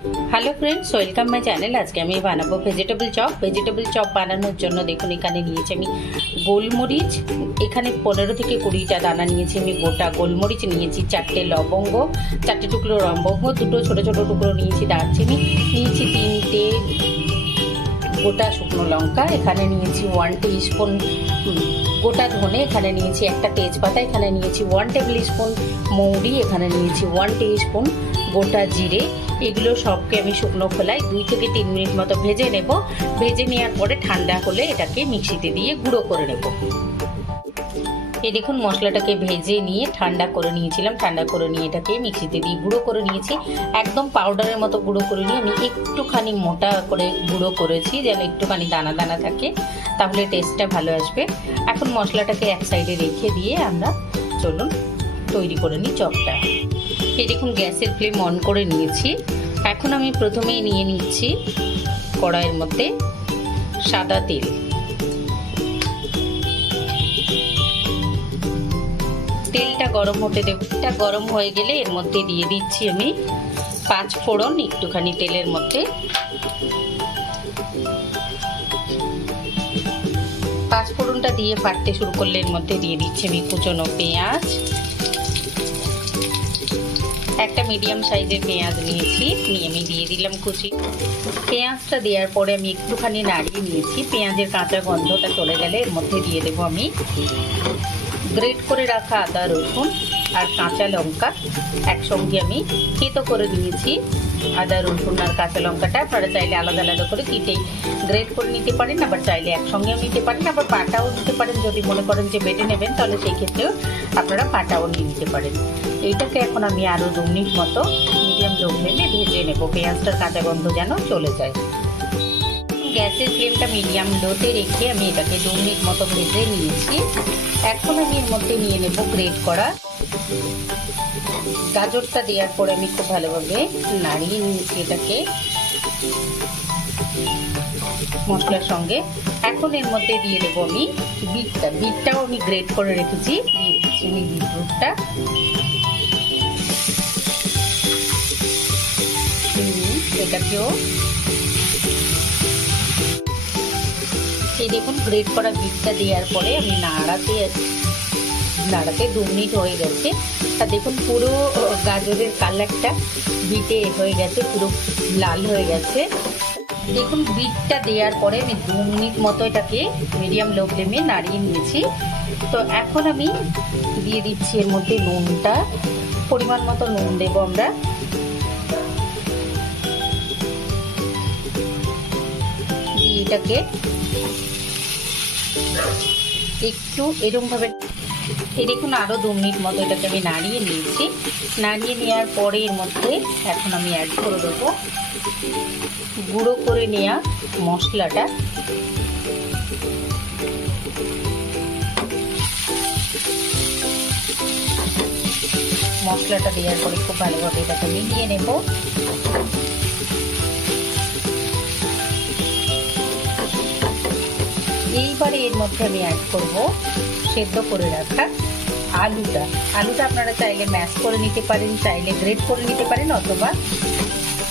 Hello friends, welcome my channel. আজকে আমি বানাবো ভেজিটেবল চপ বানানোর জন্য দেখুন এখানে নিয়েছি আমি গোলমরিচ, এখানে 15 থেকে 20টা দানা নিয়েছি আমি গোটা গোলমরিচ নিয়েছি, 4টে লবঙ্গ, 4টে টুকরো লবঙ্গ, 2টো ছোটো ছোটো টুকরো নিয়েছি দারচিনি, নিয়েছি 3টে গোটা শুকনো লঙ্কা, এখানে নিয়েছি 1 টিস্পুন গোটা ধনে, এখানে নিয়েছি একটা তেজপাতা, এখানে নিয়েছি 1 টেবিল স্পুন মৌরি, এখানে নিয়েছি 1 টিস্পুন গোটা জিরে। এগুলো সবকে আমি শুকনো খোলায় 2 থেকে 3 মিনিট মতো ভেজে নেব। ভেজে নেওয়ার পরে ঠান্ডা হলে এটাকে মিক্সিতে দিয়ে গুঁড়ো করে নেব। এই দেখুন মশলাটাকে ভেজে নিয়ে ঠান্ডা করে নিয়েছিলাম, ঠান্ডা করে নিয়ে এটাকে মিক্সিতে দিয়ে গুঁড়ো করে নিয়েছি। একদম পাউডারের মতো গুঁড়ো করে নিয়ে আমি একটুখানি মোটা করে গুঁড়ো করেছি, যেন একটুখানি দানা দানা থাকে, তাহলে টেস্টটা ভালো আসবে। এখন মশলাটাকে এক সাইডে রেখে দিয়ে আমরা চলুন তৈরি করে নিই চপটা। এই দেখুন গ্যাসের ফ্লেম অন করে নিয়েছি। এখন আমি প্রথমেই নিয়ে নিচ্ছি কড়াইয়ের মধ্যে সাদা তেল। তেলটা গরম হতে দেব। এটা গরম হয়ে গেলে এর মধ্যে দিয়ে দিচ্ছি আমি 5 ফোড়ন একটুখানি তেলের মধ্যে। 5 ফোড়নটা দিয়ে ফাটতে শুরু করলে এর মধ্যে দিয়ে দিচ্ছি আমি কুচনো পেঁয়াজ, একটা মিডিয়াম সাইজের পেঁয়াজ নিয়েছি, নিয়ে আমি দিয়ে দিলাম কুচি। পেঁয়াজটা দেওয়ার পরে আমি একটুখানি নাড়িয়ে নিয়েছি। পেঁয়াজের কাঁচা গন্ধটা চলে গেলে এর মধ্যে দিয়ে দেবো আমি গ্রেট করে রাখা আদা রসুন আর কাঁচা লঙ্কা একসঙ্গে আমি থেতো করে নিয়েছি। আদা রসুন আর কাঁচা লঙ্কাটা আপনারা চাইলে আলাদা আলাদা করে কেটে গ্রেট করে নিতে পারেন, আবার চাইলে একসঙ্গেও নিতে পারেন, আবার পাটাও দিতে পারেন। যদি মনে করেন যে বেটে নেবেন তাহলে সেই ক্ষেত্রেও আপনারা পাটাও নিয়ে নিতে পারেন। এইটাকে এখন আমি আরও 2 মিনিট মতো মিডিয়াম লো ফ্লেমে ভেজে নেব, পেঁয়াজটার কাঁচা গন্ধ যেন চলে যায়। গ্যাসের ফ্লেমটা মিডিয়াম লোতে রেখে আমি এটাকে 2 মিনিট মতো ভেজে নিয়েছি। এখন আমি এর মধ্যে নিয়ে নেব গ্রেট করা গাজরটা। দেওয়ার পরে আমি খুব ভালোভাবে নাড়িয়ে নিয়েছি এটাকে মশলার সঙ্গে। এখন এর মধ্যে দিয়ে দেবো আমি বিটটাও আমি গ্রেট করে রেখেছি, দিয়ে দিচ্ছি আমি বিটরুটটা। এটাকেও এই দেখুন গ্রেট করা বিটটা দেওয়ার পরে আমি নাড়াতে 2 মিনিট হয়ে গেছে। আর দেখুন পুরো গাজরের কালারটা বিটে হয়ে গেছে, পুরো লাল হয়ে গেছে। দেখুন বিটটা দেওয়ার পরে আমি 2 মিনিট মতো এটাকে মিডিয়াম লো ফ্লেমে নাড়িয়ে নিয়েছি। তো এখন আমি দিয়ে দিচ্ছি এর মধ্যে নুনটা, পরিমাণ মতো নুন দেবো আমরা। এটাকে একটু এরকমভাবে এই দেখুন আরও 2 মিনিট মতো এটাকে আমি নাড়িয়ে নিয়েছি। নাড়িয়ে নেওয়ার পরে এর মধ্যে এখন আমি অ্যাড করে দেবো গুঁড়ো করে নেওয়া মশলাটা। মশলাটা দেওয়ার পরে খুব ভালোভাবে এটাকে মিলিয়ে নেব। এইবারে এর মধ্যে আমি অ্যাড করব সেদ্ধ করে রাখা আলুটা। আপনারা চাইলে ম্যাশ করে নিতে পারেন, চাইলে গ্রেট করে নিতে পারেন, অথবা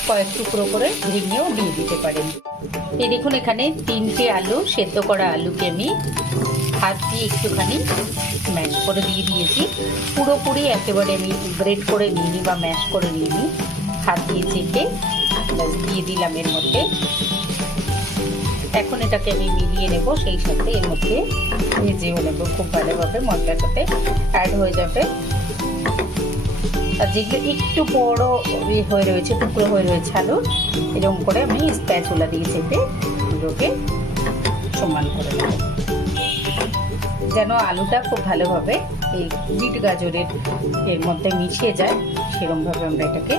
কয়েক টুকরো করে ভেঙেও দিয়ে দিতে পারেন। এই দেখুন এখানে 3টে আলু, সেদ্ধ করা আলুকে আমি হাত দিয়ে একটুখানি ম্যাশ করে দিয়ে দিয়েছি। পুরোপুরি একেবারে আমি গ্রেট করে নিইনি বা ম্যাশ করে নিইনি, হাত দিয়ে চেপে দিয়ে দিলাম এর মধ্যে। এখন এটাকে আমি মিলিয়ে নেব, সেই সাথে এর মধ্যে ভেজেও নেব খুব ভালোভাবে, মশলার সাথে অ্যাড হয়ে যাবে। আর যেগুলো একটু বড় হয়ে রয়েছে, টুকরো হয়ে রয়েছে আলু, এরকম করে আমি স্প্যাচুলা দিয়ে চেপে এগুলোকে সমান করে নেব, যেন আলুটা খুব ভালোভাবে এই বিট গাজরের এর মধ্যে মিশিয়ে যায়। সেরকমভাবে আমরা এটাকে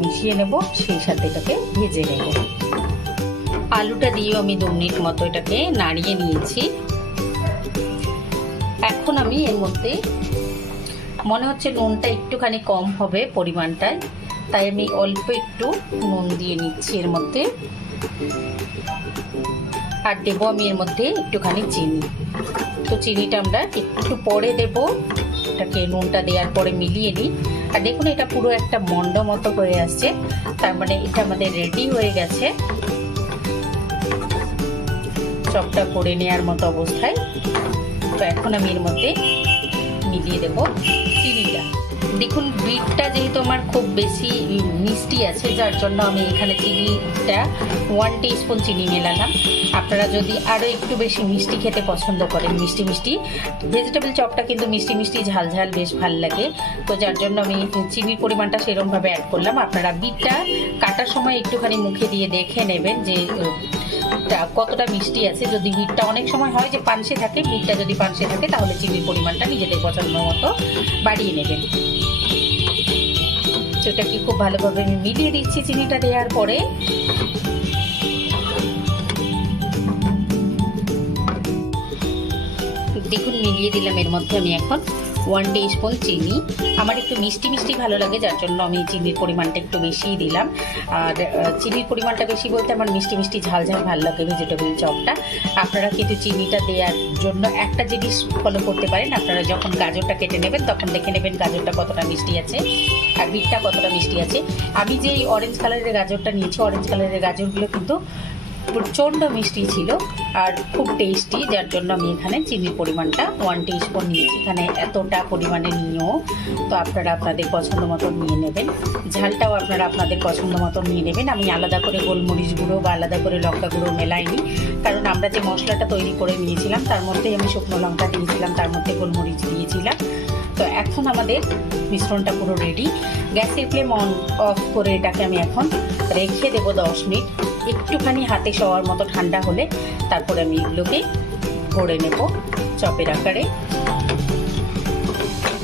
মিশিয়ে নেব, সেই সাথে এটাকে ভেজে নেব। আলুটা দিয়েও আমি 2 মিনিট মতো এটাকে নাড়িয়ে নিয়েছি। এখন আমি এর মধ্যে মনে হচ্ছে নুনটা একটুখানি কম হবে পরিমাণটায়, তাই আমি অল্প একটু নুন দিয়ে নিচ্ছি এর মধ্যে। আর দেবো আমি এর মধ্যে একটুখানি চিনি। তো চিনিটা আমরা একটু পরে দেবো, এটাকে নুনটা দেওয়ার পরে মিলিয়ে নিই। আর দেখুন এটা পুরো একটা মন্ড মতো হয়ে আসছে, তার মানে এটা আমাদের রেডি হয়ে গেছে চপটা করে নেওয়ার মতো অবস্থায়। তো এখন আমি এর মধ্যে মিলিয়ে দেবো চিনিটা। দেখুন বিটটা যেহেতু আমার খুব বেশি মিষ্টি আছে, যার জন্য আমি এখানে চিনিটা 1 টিস্পুন চিনি মেলালাম। আপনারা যদি আরও একটু বেশি মিষ্টি খেতে পছন্দ করেন, মিষ্টি মিষ্টি ভেজিটেবল চপটা কিন্তু মিষ্টি মিষ্টি ঝাল ঝাল বেশ ভালো লাগে, তো যার জন্য আমি চিনির পরিমাণটা সেরকমভাবে অ্যাড করলাম। আপনারা বিটটা কাটার সময় একটুখানি মুখে দিয়ে দেখে নেবেন যে কতটা মিষ্টি আছে। যদি বিটটা অনেক সময় হয় যে পানসে থাকে, বিটটা যদি পানসে থাকে তাহলে চিনির পরিমাণটা নিজেদের পছন্দ মতো বাড়িয়ে নেবেন। সেটাকে খুব ভালোভাবে আমি মিলিয়ে দিচ্ছি চিনিটা দেওয়ার পরে। দেখুন মিলিয়ে দিলাম, এর মধ্যে আমি এখন 1 টিস্পুন চিনি। আমার একটু মিষ্টি মিষ্টি ভালো লাগে, যার জন্য আমি চিনির পরিমাণটা একটু বেশিই দিলাম। আর চিনির পরিমাণটা বেশি বলতে আমার মিষ্টি মিষ্টি ঝাল ঝাল ভালো লাগে ভেজিটেবল চপটা। আপনারা কিন্তু চিনিটা দেওয়ার জন্য একটা জিনিস ফলো করতে পারেন, আপনারা যখন গাজরটা কেটে নেবেন তখন দেখে নেবেন গাজরটা কতটা মিষ্টি আছে আর বিটটা কতটা মিষ্টি আছে। আমি যে অরেঞ্জ কালারের গাজরটা নিয়েছি, অরেঞ্জ কালারের গাজরগুলো কিন্তু প্রচণ্ড মিষ্টি ছিল আর খুব টেস্টি, যার জন্য আমি এখানে চিনির পরিমাণটা 1 টিস্পুন নিয়েছি। এখানে এতটা পরিমাণে নিয়েও তো আপনারা আপনাদের পছন্দ মতো নিয়ে নেবেন, ঝালটাও আপনারা আপনাদের পছন্দ মতো নিয়ে নেবেন। আমি আলাদা করে গোলমরিচ গুঁড়ো বা আলাদা করে লঙ্কা গুঁড়ো মেলাইনি, কারণ আমরা যে মশলাটা তৈরি করে নিয়েছিলাম তার মধ্যেই আমি শুকনো লঙ্কা দিয়েছিলাম, তার মধ্যে গোলমরিচ দিয়েছিলাম। তো এখন আমাদের মিশ্রণটা পুরো রেডি। গ্যাসের ফ্লেম অফ করে এটাকে আমি এখন রেখে দেবো 10 মিনিট, একটুখানি হাতে সওয়ার মতো ঠান্ডা হলে তারপরে আমি এগুলোকে গড়ে নেব চপের আকারে।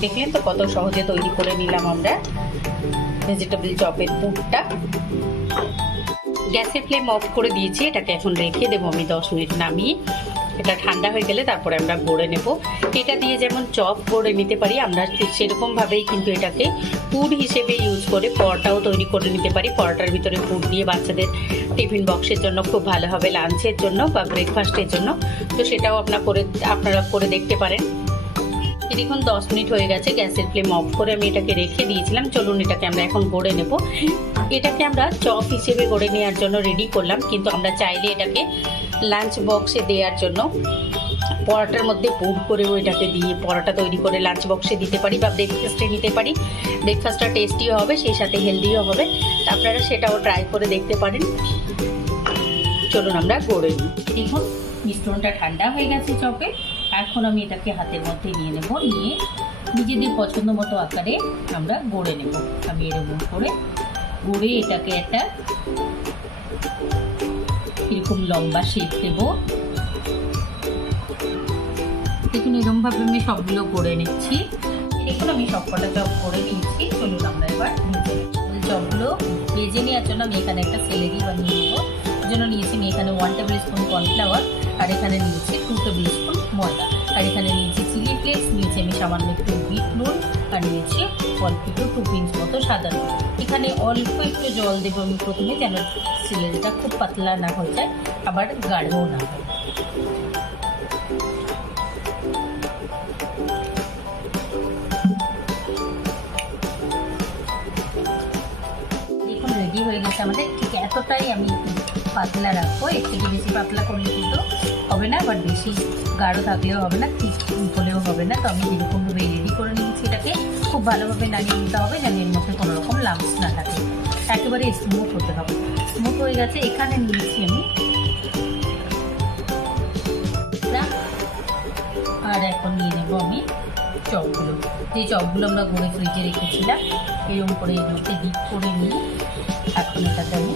দেখলেন তো কত সহজে তৈরি করে নিলাম আমরা ভেজিটেবল চপের পুরটা। গ্যাসের ফ্লেম অফ করে দিয়েছি, এটাকে এখন রেখে দেবো আমি 10 মিনিট নামিয়ে। এটা ঠান্ডা হয়ে গেলে তারপরে আমরা গড়ে নেব। এটা দিয়ে যেমন চপ গড়ে নিতে পারি আমরা, ঠিক সেরকমভাবেই কিন্তু এটাকে পুর হিসেবে ইউজ করে পরোটাও তৈরি করে নিতে পারি। পরোটার ভিতরে পুর দিয়ে বাচ্চাদের টিফিন বক্সের জন্য খুব ভালো হবে, লাঞ্চের জন্য বা ব্রেকফাস্টের জন্য। তো সেটাও আপনারা করে দেখতে পারেন। দেখুন 10 মিনিট হয়ে গেছে, গ্যাসের ফ্লেম অফ করে আমি এটাকে রেখে দিয়েছিলাম। চলুন এটাকে আমরা এখন গড়ে নেব। এটাকে আমরা চপ হিসেবে গড়ে নেওয়ার জন্য রেডি করলাম, কিন্তু আমরা চাইলে এটাকে লাঞ্চ বক্সে দেওয়ার জন্য পরোটার মধ্যে পুর করেও এটাকে দিয়ে পরোটা তৈরি করে লাঞ্চ বক্সে দিতে পারি বা ব্রেকফাস্টে নিতে পারি। ব্রেকফাস্টটা টেস্টিও হবে, সেই সাথে হেলদিও হবে। আপনারা সেটাও ট্রাই করে দেখতে পারেন। চলুন আমরা গড়ে নিই। দেখুন মিশ্রণটা ঠান্ডা হয়ে গেছে চপে। এখন আমি এটাকে হাতের মধ্যে নিয়ে নেব, নিয়ে নিজেদের পছন্দ মতো আকারে আমরা গড়ে নেব। আমি এরকম করে গড়ে এটাকে একটা এরকম লম্বা শেপ দেব। দেখুন এরকমভাবে আমি সবগুলো গড়ে নিচ্ছি। দেখুন আমি সবকটা চপ করে নিয়েছি। চলুন আমরা এবার চপগুলো ভেজে নেওয়ার জন্য আমি এখানে একটা সেলেরি বানিয়ে নেব। এর জন্য নিয়েছি আমি এখানে 1 টেবিল স্পুন কর্নফ্লাওয়ার, আর এখানে নিয়েছি 2 টেবিল স্পুন ময়দা, আর এখানে নিয়েছি চিলি ফ্লেক্স, নিয়েছি আমি সামান্য একটু বিট নুন, আর নিয়েছি অল্প একটু 2 পিঞ্চ মতো সাদা নুন। এখানে অল্প একটু জল দেবো আমি প্রথমে, যেন সেলেরিটা খুব পাতলা না হয়ে যায় আবার গাঢ়ও না হয়। দেখুন রেডি হয়ে গেছে আমাদের। ঠিক এতটাই আমি পাতলা রাখবো, এর থেকে বেশি পাতলা করলে কিন্তু হবে না, আবার বেশি গাঢ় থাকলেও হবে না, ঠিক হলেও হবে না। তো আমি যেরকমভাবে রেডি করে নিয়েছি এটাকে খুব ভালোভাবে নাড়িয়ে নিতে হবে, যেন এর মধ্যে কোনো রকম লাম্পস না থাকে, একেবারে স্মুথ হতে হবে। স্মুথ হয়ে গেছে। এখানে নিয়েছি আমি আর এখন নিয়ে নেবো আমি চপগুলো, যে চপগুলো আমরা গড়ে ফ্রিজে রেখেছিলাম। এরকম করে এগুলোকে ডিপ করে নিই। এখন এটাকে আমি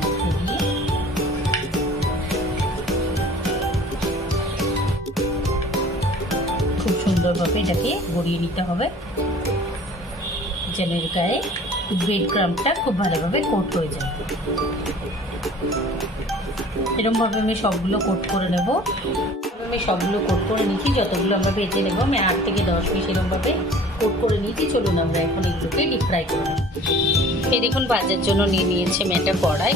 মধ্যে দিয়ে খুব সুন্দরভাবে এটাকে গড়িয়ে নিতে হবে, যেন এর গায়ে ব্রেড ক্রাম্বটা খুব ভালোভাবে কোট হয়ে যায়। এরকমভাবে আমি সবগুলো কোট করে নেব। আমি সবগুলো কোট করে নিচ্ছি, যতগুলো আমরা ভেজে নেবো আমি 8 থেকে 10 পিস এরকমভাবে কোট করে নিয়েছি। চলুন আমরা এখন এগুলোকে ডিপ ফ্রাই করে নেব। এই দেখুন ভাজার জন্য নিয়ে নিয়েছি আমি একটা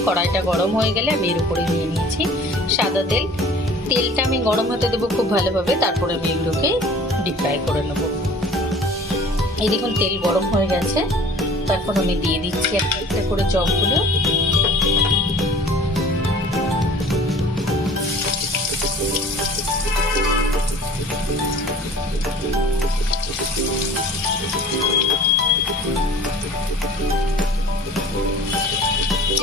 কড়াইটা গরম হয়ে গেলে আমি এর উপরে নিয়ে নিয়েছি সাদা তেল। তেলটা আমি গরম হতে দেবো খুব ভালোভাবে, তারপরে আমি এগুলোকে ডিপ ফ্রাই করে নেব। এই দেখুন তেল গরম হয়ে গেছে, তো এখন আমি দিয়ে দিচ্ছি একটা একটা করে চপগুলো।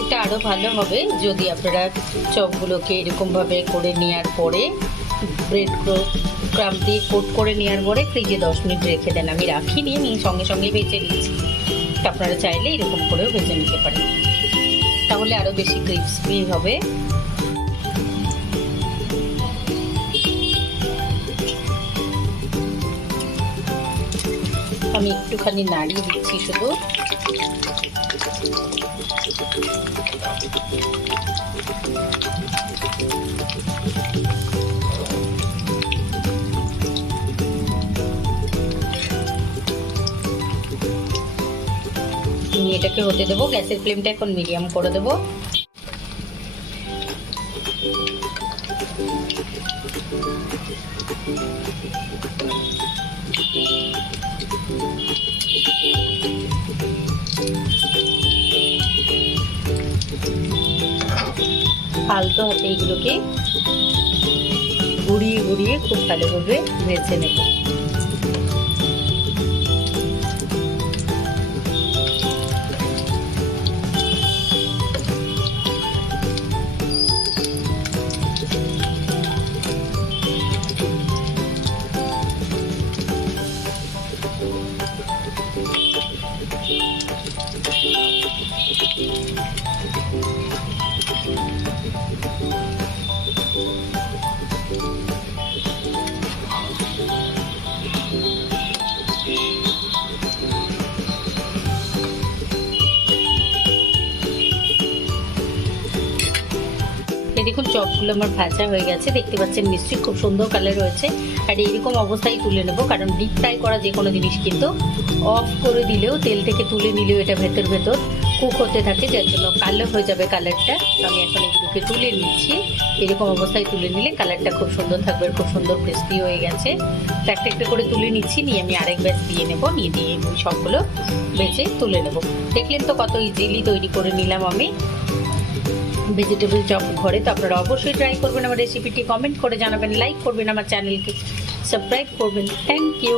এটা আরও ভালো হবে যদি আপনারা চপগুলোকে এরকমভাবে করে নেওয়ার পরে ব্রেড ক্রাম দিয়ে কোট করে নেওয়ার পরে ফ্রিজে 10 মিনিট রেখে দেন। আমি রাখিনি, আমি সঙ্গে সঙ্গে ভেজে নিচ্ছি। আপনারা চাইলে এরকম করেও ভেজে নিতে পারেন, তাহলে আরও বেশি ক্রিসপি হবে। আমি একটুখানি নাড়িয়ে দিচ্ছি শুধু। এটাকে হতে দেবো, গ্যাসের ফ্লেমটা এখন মিডিয়াম করে দেবো। আলতো হাতে এইগুলোকে ঘুরিয়ে ঘুরিয়ে খুব ভালোভাবে ভেজে নেব। দেখুন চপগুলো আমার ভাজা হয়ে গেছে, দেখতে পাচ্ছেন নিশ্চয়ই খুব সুন্দর কালার হয়েছে। আর এইরকম অবস্থায় তুলে নেব, কারণ ডিপ ফ্রাই করা যে কোনো জিনিস কিন্তু অফ করে দিলেও, তেল থেকে তুলে নিলেও এটা ভেতর ভেতর কুক হতে থাকে, যার জন্য কালো হয়ে যাবে কালারটা। আমি এখন এগুলোকে তুলে নিচ্ছি। এরকম অবস্থায় তুলে নিলে কালারটা খুব সুন্দর থাকবে, খুব সুন্দর ক্রিস্পি হয়ে গেছে। তো একটা একটা করে তুলে নিচ্ছি, নিয়ে আমি আরেক ব্যাচ দিয়ে নেব, নিয়ে দিয়ে সবগুলো বেজে তুলে নেব। দেখলেন তো কত ইজিলি তৈরি করে নিলাম আমি ভেজিটেবল চপ ঘরে। তো আপনারা অবশ্যই ট্রাই করবেন আমার রেসিপিটি, কমেন্ট করে জানাবেন, লাইক করবেন, আমার চ্যানেলকে সাবস্ক্রাইব করবেন। Thank you.